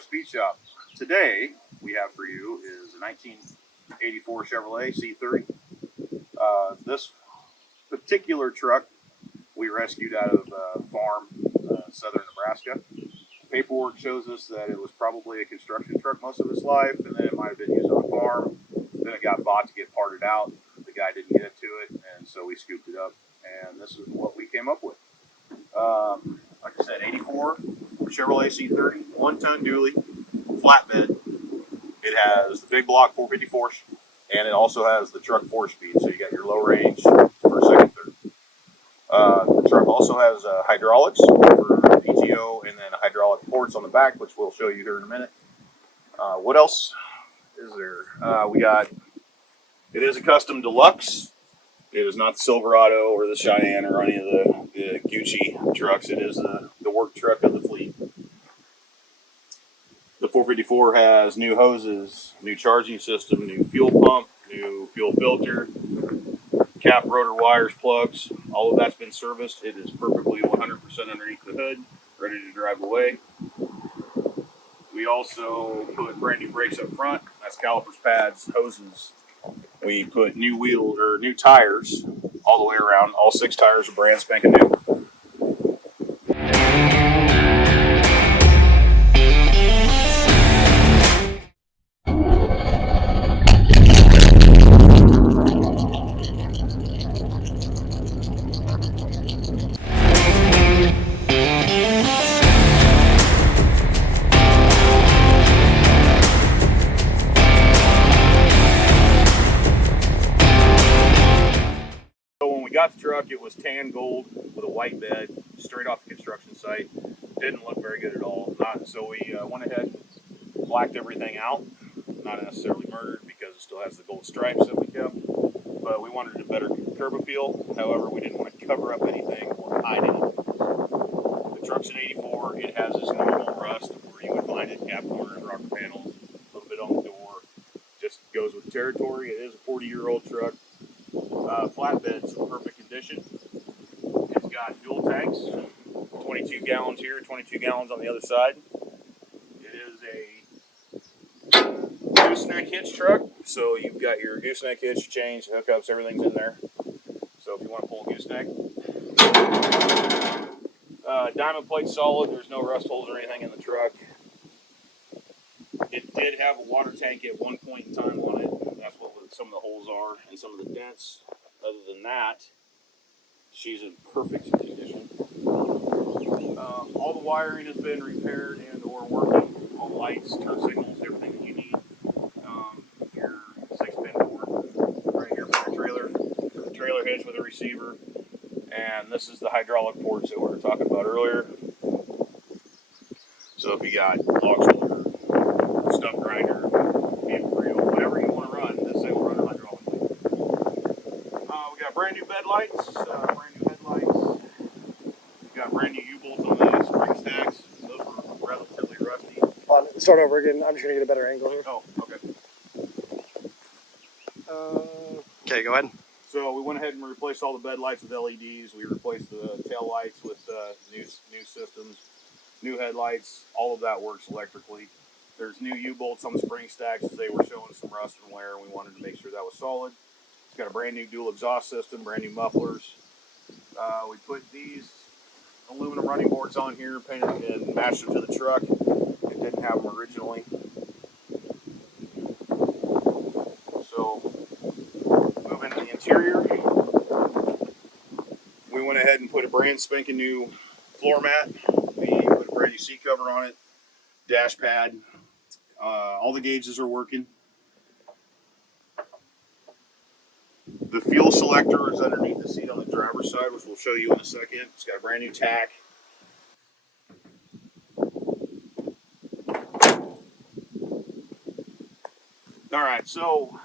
Drive Speed Shop. Today we have for you is a 1984 Chevrolet C30. This particular truck we rescued out of a farm in southern Nebraska. Paperwork shows us that it was probably a construction truck most of its life, and then it might have been used on a farm. Then it got bought to get parted out. The guy didn't get to it, and so we scooped it up, and this is what we came up with. Like I said, 84 Chevrolet C30, 1-ton dually, flatbed. It has the big block 454s, and it also has the truck 4-speed, so you got your low range for second, third. The truck also has hydraulics for PTO, and then hydraulic ports on the back, which we'll show you here in a minute. What else is there? It is a custom Deluxe. It is not the Silverado or the Cheyenne or any of the Gucci trucks. It is the work truck of the fleet. The 454 has new hoses, new charging system, new fuel pump, new fuel filter, cap, rotor wires, plugs. All of that's been serviced. It is perfectly 100% underneath the hood, ready to drive away. We also put brand new brakes up front. That's calipers, pads, hoses. We put new tires all the way around. All 6 tires are brand spanking new. Got the truck, it was tan gold with a white bed, straight off the construction site. Didn't look very good at all. So we went ahead and blacked everything out. Not necessarily murdered because it still has the gold stripes that we kept, but we wanted a better curb appeal. However, we didn't want to cover up anything or hide anything. The truck's an 84. It has this normal rust where you would find it, cap corners, rocker panels, a little bit on the door. Just goes with the territory. It is a 40-year-old truck. Flatbed's in perfect condition. It's got dual tanks, 22 gallons here, 22 gallons on the other side. It is a gooseneck hitch truck, so you've got your gooseneck hitch, chains, hookups, everything's in there. So if you want to pull a gooseneck. Diamond plate solid, there's no rust holes or anything in the truck. It did have a water tank at one point in time on it. That's what some of the holes are and some of the dents. Other than that, she's in perfect condition. All the wiring has been repaired and or working. All the lights, turn signals, everything that you need. Your 6-pin board right here for your trailer hitch with a receiver. And this is the hydraulic ports that we were talking about earlier. So if you got log shoulder, stump grinder, vehicle reel, whatever you want to run, this thing will run hydraulically. We got brand new bed lights, brand new headlights. We got brand new U-bolts on the spring stacks. Those were relatively rusty. Start over again. I'm just going to get a better angle here. Oh, okay. Okay, go ahead. So we went ahead and replaced all the bed lights with LEDs. We replaced the tail lights with new systems, new headlights. All of that works electrically. There's new U-bolts on the spring stacks as they were showing some rust and wear, and we wanted to make sure that was solid. It's got a brand new dual exhaust system, brand new mufflers. We put these aluminum running boards on here, painted and matched them to the truck. It didn't have them originally. So, moving to the interior, we went ahead and put a brand spanking new floor mat. We put a brand new seat cover on it, dash pad. All the gauges are working. The fuel selector is underneath the seat on the driver's side, which we'll show you in a second. It's got a brand new tack. All right, so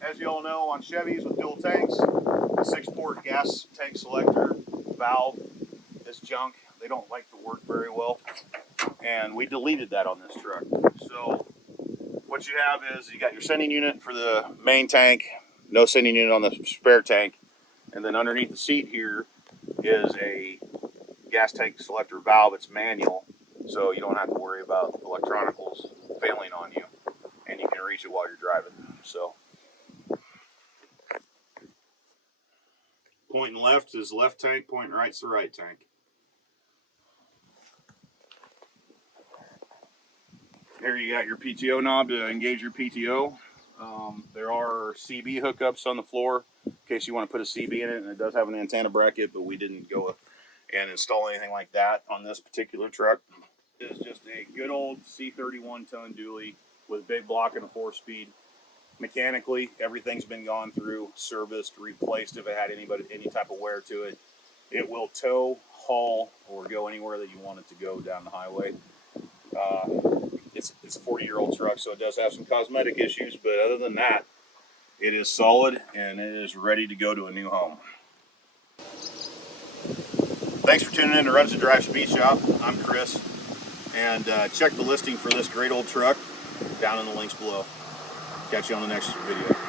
as you all know, on Chevys with dual tanks, the 6-port gas tank selector valve is junk. They don't like to work very well, and we deleted that on this truck. So what you have is you got your sending unit for the main tank, no sending unit on the spare tank, and then underneath the seat here is a gas tank selector valve. It's manual, so you don't have to worry about electronicals failing on you, and you can reach it while you're driving. So pointing left is left tank, pointing right's the right tank. Here you got your PTO knob to engage your PTO. There are CB hookups on the floor in case you want to put a CB in it, and it does have an antenna bracket, but we didn't go and install anything like that on this particular truck. It is just a good old C30 1-ton dually with a big block and a 4-speed. Mechanically, everything's been gone through, serviced, replaced if it had any type of wear to it. It will tow, haul, or go anywhere that you want it to go down the highway. It's a 40-year-old truck, so it does have some cosmetic issues, but other than that, it is solid and it is ready to go to a new home. Thanks for tuning in to Runs and Drives Speed Shop. I'm Chris, and check the listing for this great old truck down in the links below. Catch you on the next video.